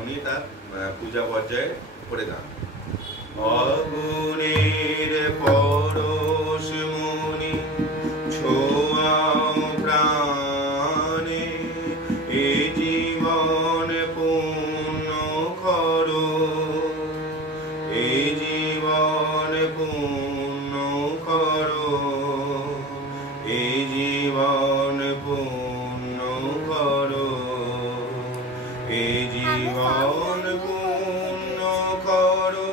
উনি তার পূজা পর্যায়ে করে গান। অগুণের পরশ মনি ছোঁয়াও প্রাণে, এ জীবন পূর্ণ করো, এ জীবন পূর্ণ করো, এ জীবন পূর্ণ করো, এ জীবন পূর্ণ করো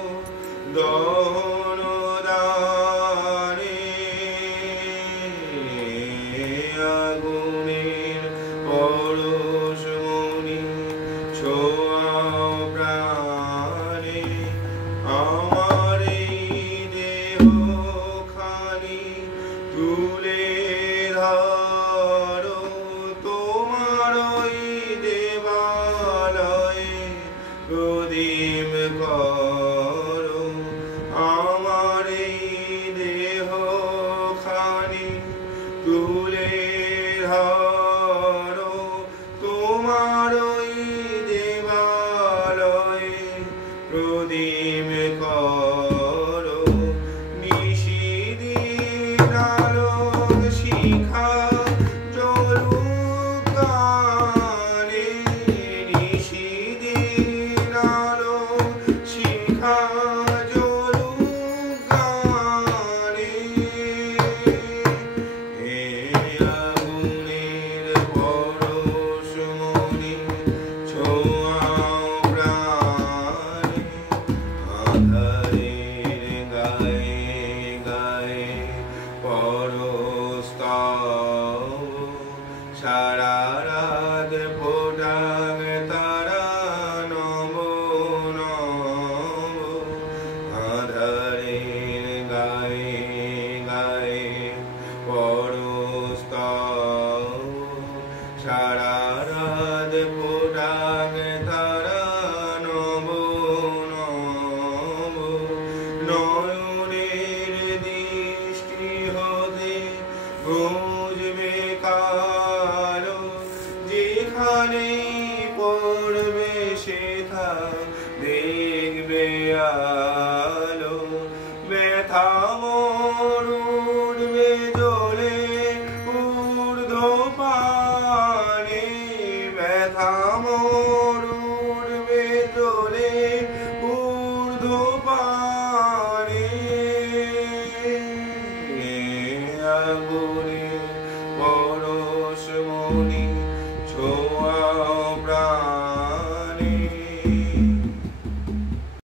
দনদানে। আগুনের পরশ মনি ছোঁয়াও প্রাণে, আমার এই দেহ খানি তুলে ধরো, তোমার ওই দেবালয়ে প্রদীপ কর।